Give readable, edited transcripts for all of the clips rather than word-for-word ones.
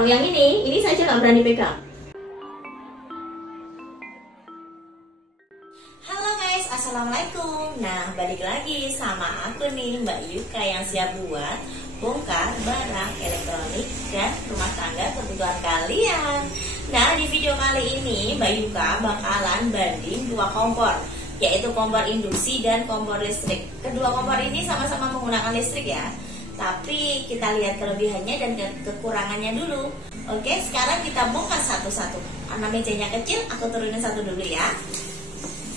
Kalau yang ini saja nggak berani pegang. Halo guys, assalamualaikum. Nah, balik lagi sama aku nih, Mbak Yuka, yang siap buat bongkar barang elektronik dan rumah tangga kebutuhan kalian. Nah, di video kali ini Mbak Yuka bakalan banding dua kompor, yaitu kompor induksi dan kompor listrik. Kedua kompor ini sama-sama menggunakan listrik ya, tapi kita lihat kelebihannya dan kekurangannya dulu. Oke, sekarang kita bongkar satu-satu. Karena mejanya kecil, aku turunin satu dulu ya.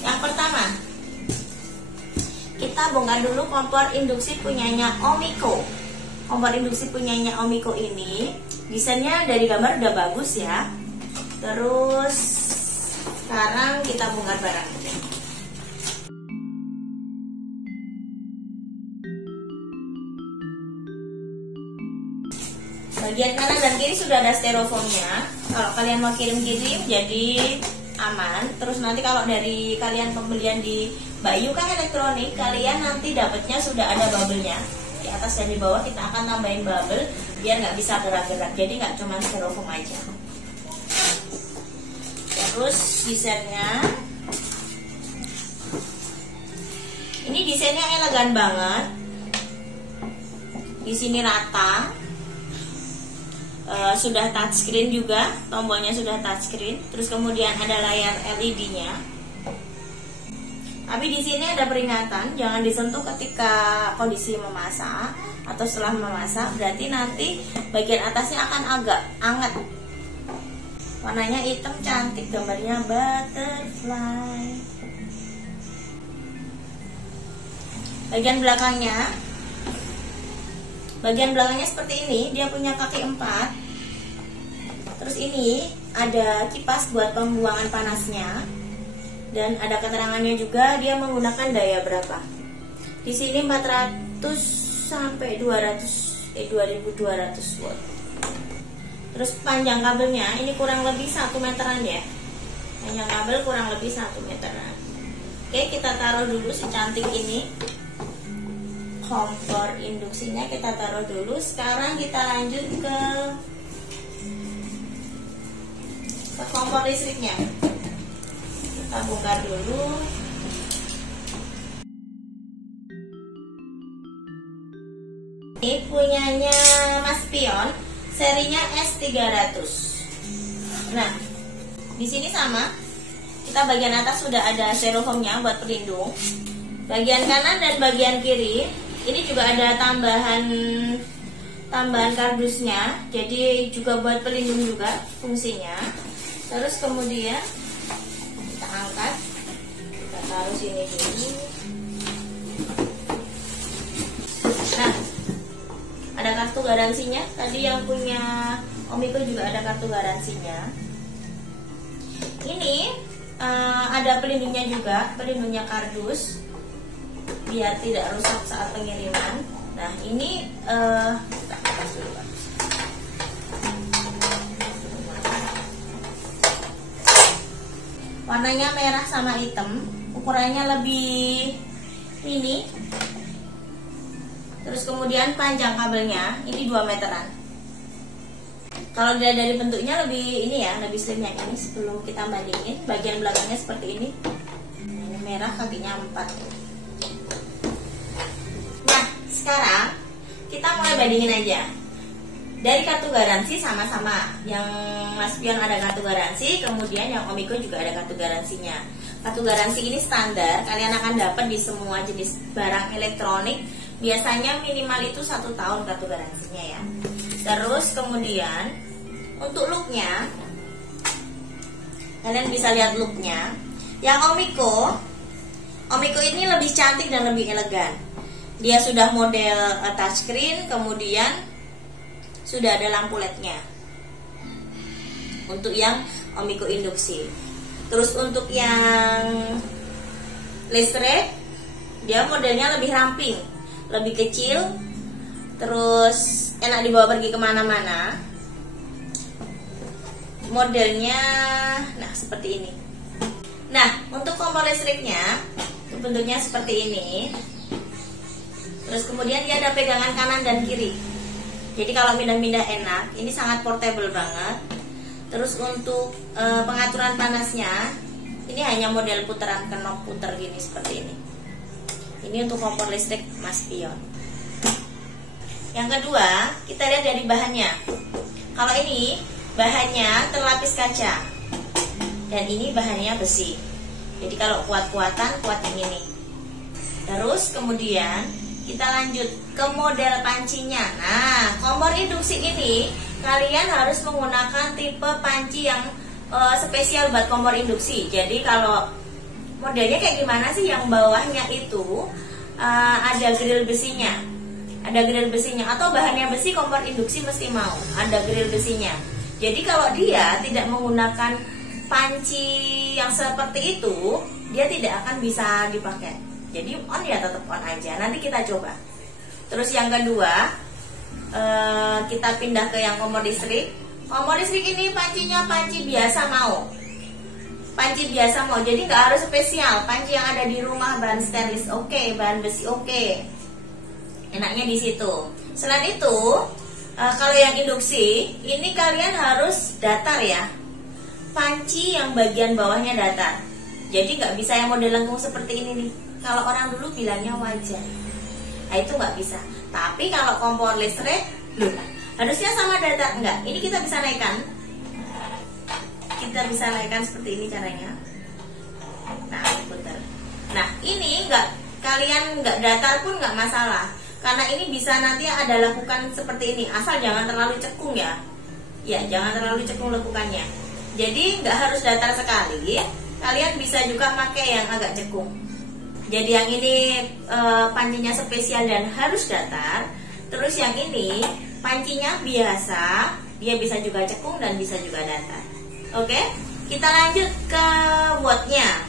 Yang pertama, kita bongkar dulu kompor induksi punyanya Omiko. Kompor induksi punyanya Omiko ini desainnya dari gambar udah bagus ya. Terus sekarang kita bongkar barang. Bagian kanan dan kiri sudah ada styrofoamnya. Kalau kalian mau kirim-kirim jadi aman. Terus nanti kalau dari kalian pembelian di Mbak Yuka Elektronik, kalian nanti dapatnya sudah ada bubble-nya. Di atas dan di bawah kita akan tambahin bubble biar nggak bisa gerak-gerak. Jadi nggak cuma styrofoam aja. Terus desainnya, ini desainnya elegan banget. Di sini rata. Sudah touchscreen juga, tombolnya sudah touchscreen. Terus kemudian ada layar LED-nya. Tapi di sini ada peringatan, jangan disentuh ketika kondisi memasak atau setelah memasak. Berarti nanti bagian atasnya akan agak hangat. Warnanya hitam cantik, gambarnya butterfly. Bagian belakangnya seperti ini, dia punya kaki 4. Terus ini ada kipas buat pembuangan panasnya. Dan ada keterangannya juga dia menggunakan daya berapa. Di sini 400 sampai 2200 watt. Terus panjang kabelnya ini kurang lebih 1 meteran ya. Panjang kabel kurang lebih 1 meteran. Oke, kita taruh dulu si cantik ini. Kompor induksinya kita taruh dulu. Sekarang kita lanjut ke kompor listriknya. Kita bongkar dulu. Ini punyanya Mas Pion, serinya S300. Nah, di sini sama. Kita bagian atas sudah ada styrofoamnya buat pelindung. Bagian kanan dan bagian kiri ini juga ada tambahan kardusnya, jadi juga buat pelindung juga fungsinya. Terus kemudian kita angkat, kita taruh sini dulu. Nah, ada kartu garansinya. Tadi yang punya Omiko juga ada kartu garansinya. Ini ada pelindungnya juga, pelindungnya kardus biar tidak rusak saat pengiriman. Nah, ini warnanya merah sama hitam, ukurannya lebih mini. Terus kemudian panjang kabelnya ini 2 meteran. Kalau dilihat dari bentuknya lebih ini ya, lebih slim yang ini. Sebelum kita bandingin, bagian belakangnya seperti ini. Ini merah, kakinya 4. Sekarang kita mulai bandingin aja. Dari kartu garansi sama-sama. Yang Mas Pion ada kartu garansi, kemudian yang Omiko juga ada kartu garansinya. Kartu garansi ini standar, kalian akan dapat di semua jenis barang elektronik. Biasanya minimal itu 1 tahun kartu garansinya ya. Terus kemudian untuk looknya, kalian bisa lihat looknya. Yang Omiko ini lebih cantik dan lebih elegan. Dia sudah model touchscreen, kemudian sudah ada lampu LED-nya. Untuk yang Omiko induksi. Terus untuk yang listrik, dia modelnya lebih ramping, lebih kecil, terus enak dibawa pergi kemana-mana. Modelnya, nah seperti ini. Nah, untuk kompor listriknya, bentuknya seperti ini. Terus kemudian dia ada pegangan kanan dan kiri. Jadi kalau pindah-pindah enak, ini sangat portable banget. Terus untuk pengaturan panasnya, ini hanya model putaran knob puter gini seperti ini. Ini untuk kompor listrik Maspion. Yang kedua, kita lihat dari bahannya. Kalau ini bahannya terlapis kaca, dan ini bahannya besi. Jadi kalau kuat-kuatan, kuat yang ini. Terus kemudian kita lanjut ke model pancinya. Nah, kompor induksi ini kalian harus menggunakan tipe panci yang spesial buat kompor induksi. Jadi kalau modelnya kayak gimana sih? Yang bawahnya itu ada grill besinya, atau bahannya besi, kompor induksi mesti mau ada grill besinya. Jadi kalau dia tidak menggunakan panci yang seperti itu, dia tidak akan bisa dipakai. Jadi on ya, tetap on aja. Nanti kita coba. Terus yang kedua, kita pindah ke yang kompor listrik. Kompor listrik ini pancinya panci biasa mau. Panci biasa mau, jadi nggak harus spesial. Panci yang ada di rumah bahan stainless oke, bahan besi oke. Enaknya di situ. Selain itu, kalau yang induksi, ini kalian harus datar ya. Panci yang bagian bawahnya datar. Jadi nggak bisa yang model lengkung seperti ini nih. Kalau orang dulu bilangnya wajan. Nah itu nggak bisa. Tapi kalau kompor listrik, harusnya sama datar. Enggak, ini kita bisa naikkan. Kita bisa naikkan seperti ini caranya. Nah, putar. Nah, ini kalian nggak datar pun nggak masalah. Karena ini bisa nanti ada lakukan seperti ini. Asal jangan terlalu cekung ya. Ya, jangan terlalu cekung lekukannya. Jadi nggak harus datar sekali. Kalian bisa juga pakai yang agak cekung. Jadi yang ini pancinya spesial dan harus datar. Terus yang ini pancinya biasa, dia bisa juga cekung dan bisa juga datar. Oke, kita lanjut ke wattnya.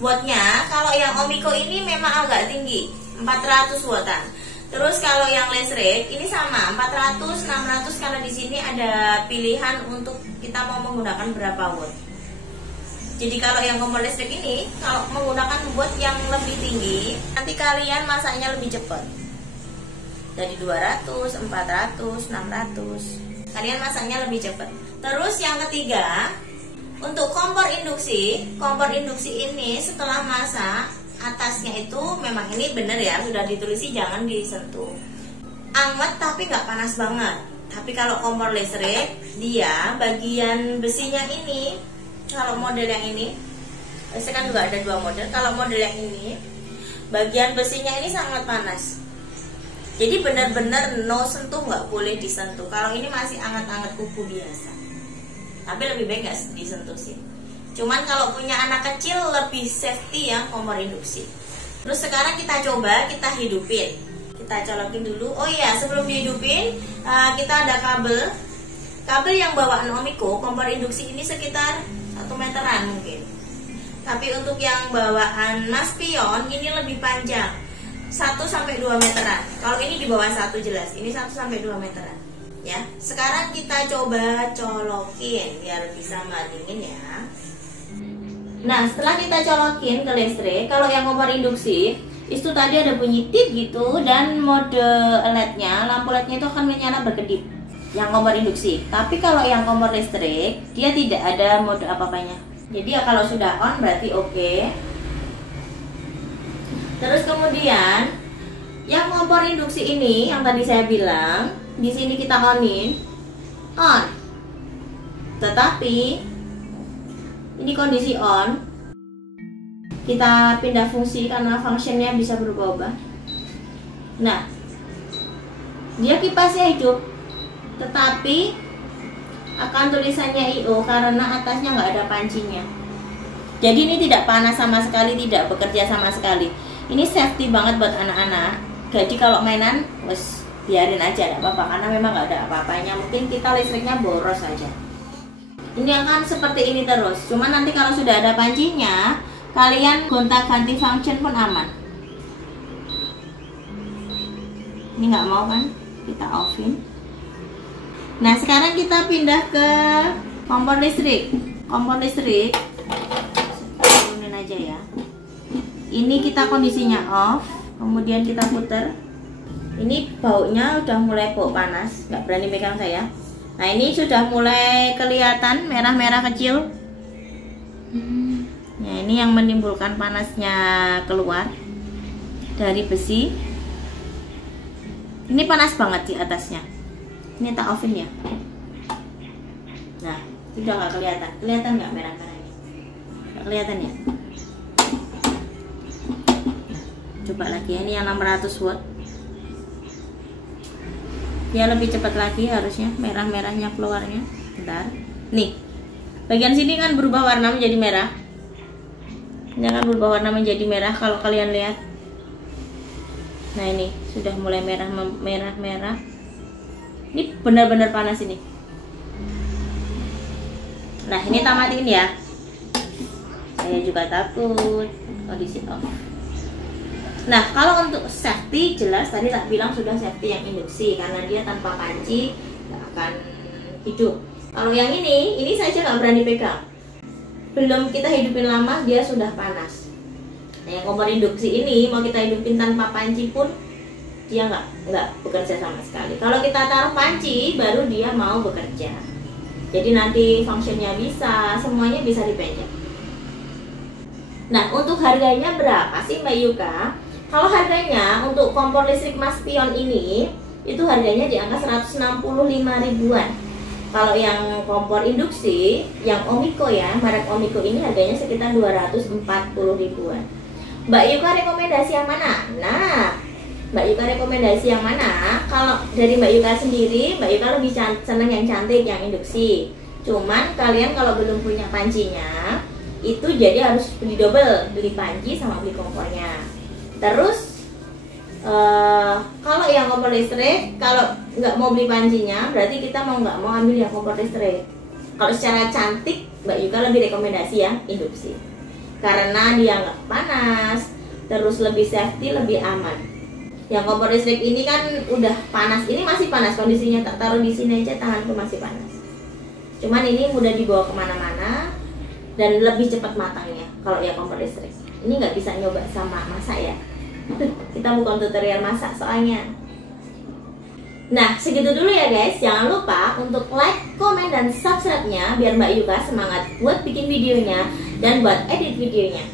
Wattnya kalau yang Omiko ini memang agak tinggi, 400 wattan. Terus kalau yang listrik ini sama 400, 600 karena di sini ada pilihan untuk kita mau menggunakan berapa watt. Jadi kalau yang kompor listrik ini kalau menggunakan watt yang lebih tinggi, nanti kalian masaknya lebih cepat. Dari 200, 400, 600. Kalian masaknya lebih cepat. Terus yang ketiga, untuk kompor induksi ini setelah masak atasnya itu memang ini bener ya, sudah ditulis jangan disentuh. Anget tapi nggak panas banget. Tapi kalau kompor listrik, dia bagian besinya ini, kalau model yang ini, saya kan juga ada dua model. Kalau model yang ini, bagian besinya ini sangat panas. Jadi benar-benar no sentuh, nggak boleh disentuh. Kalau ini masih anget-anget kuku biasa. Tapi lebih baik nggak disentuh sih. Cuman kalau punya anak kecil lebih safety ya kompor induksi. Terus sekarang kita coba, kita hidupin. Kita colokin dulu. Oh iya, sebelum dihidupin, kita ada kabel. Kabel yang bawaan Omiko, kompor induksi ini sekitar 1 meteran mungkin. Tapi untuk yang bawaan Maspion ini lebih panjang, 1-2 meteran. Kalau ini di bawah 1 jelas, ini 1-2 meteran. Ya, sekarang kita coba colokin biar bisa bandingin ya. Nah, setelah kita colokin ke listrik, kalau yang kompor induksi itu tadi ada bunyi tit gitu, dan mode LED-nya, lampu LED-nya itu akan menyala berkedip. Yang kompor induksi. Tapi kalau yang kompor listrik, dia tidak ada mode apa-apanya. Jadi ya kalau sudah on berarti oke. Terus kemudian yang kompor induksi ini yang tadi saya bilang, di sini kita onin, on. Tetapi ini kondisi on. Kita pindah fungsi karena fungsinya bisa berubah-ubah. Nah, dia kipasnya hidup, tetapi akan tulisannya IO karena atasnya nggak ada pancinya. Jadi ini tidak panas sama sekali, tidak bekerja sama sekali. Ini safety banget buat anak-anak. Jadi kalau mainan, wes biarin aja, nggak apa-apa karena memang nggak ada apa-apanya. Mungkin kita listriknya boros aja. Ini akan seperti ini terus. Cuma nanti kalau sudah ada pancinya, kalian gonta-ganti function pun aman. Ini nggak mau kan? Kita offin. Nah sekarang kita pindah ke kompor listrik. Kompor listrik, turunin aja ya. Ini kita kondisinya off, kemudian kita putar. Ini baunya udah mulai bau panas, nggak berani pegang saya. Nah ini sudah mulai kelihatan merah-merah kecil. Nah ini yang menimbulkan panasnya keluar dari besi. Ini panas banget di atasnya. Ini tak offin ya. Nah sudah nggak kelihatan, kelihatan nggak merah-merahnya? Nggak kelihatan ya? Coba lagi, ini yang 600 watt. Dia lebih cepat lagi harusnya merah-merahnya keluarnya. Bentar. Nih. Bagian sini kan berubah warna menjadi merah. Ini akan berubah warna menjadi merah kalau kalian lihat. Nah, ini sudah mulai merah-merah. Ini benar-benar panas ini. Nah, ini tamatin ya. Saya juga takut. Kondisi off. Nah, kalau untuk safety jelas tadi tak bilang sudah safety yang induksi karena dia tanpa panci nggak akan hidup. Kalau yang ini saja nggak berani pegang. Belum kita hidupin lama dia sudah panas. Nah, yang kompor induksi ini mau kita hidupin tanpa panci pun dia nggak bekerja sama sekali. Kalau kita taruh panci baru dia mau bekerja. Jadi nanti fungsinya bisa, semuanya bisa dipencet. Nah, untuk harganya berapa sih Mbak Yuka? Kalau harganya untuk kompor listrik Maspion ini itu harganya di angka 165 ribuan. Kalau yang kompor induksi yang Omiko ya, merek Omiko ini harganya sekitar 240 ribuan. Mbak Yuka rekomendasi yang mana? Nah, Mbak Yuka rekomendasi yang mana? Kalau dari Mbak Yuka sendiri, Mbak Yuka lebih seneng yang cantik, yang induksi. Cuman kalian kalau belum punya pancinya, itu jadi harus beli double, beli panci sama beli kompornya. Terus kalau yang kompor listrik, kalau nggak mau beli pancinya, berarti kita nggak mau ambil yang kompor listrik. Kalau secara cantik, Mbak Yuka lebih rekomendasi yang induksi, karena dia nggak panas, terus lebih safety, lebih aman. Yang kompor listrik ini kan udah panas, ini masih panas kondisinya, tak taruh di sini aja tanganku masih panas. Cuman ini mudah dibawa kemana-mana dan lebih cepat matangnya kalau yang kompor listrik. Ini nggak bisa nyoba sama masak ya. Kita bukan tutorial masak soalnya. Nah, segitu dulu ya guys. Jangan lupa untuk like, komen, dan subscribe-nya biar Mbak Yuka semangat buat bikin videonya dan buat edit videonya.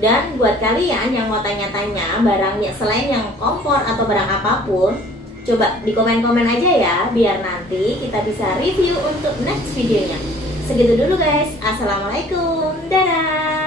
Dan buat kalian yang mau tanya-tanya barangnya selain yang kompor atau barang apapun, coba di komen-komen aja ya, biar nanti kita bisa review untuk next videonya. Segitu dulu guys. Assalamualaikum. Dadah.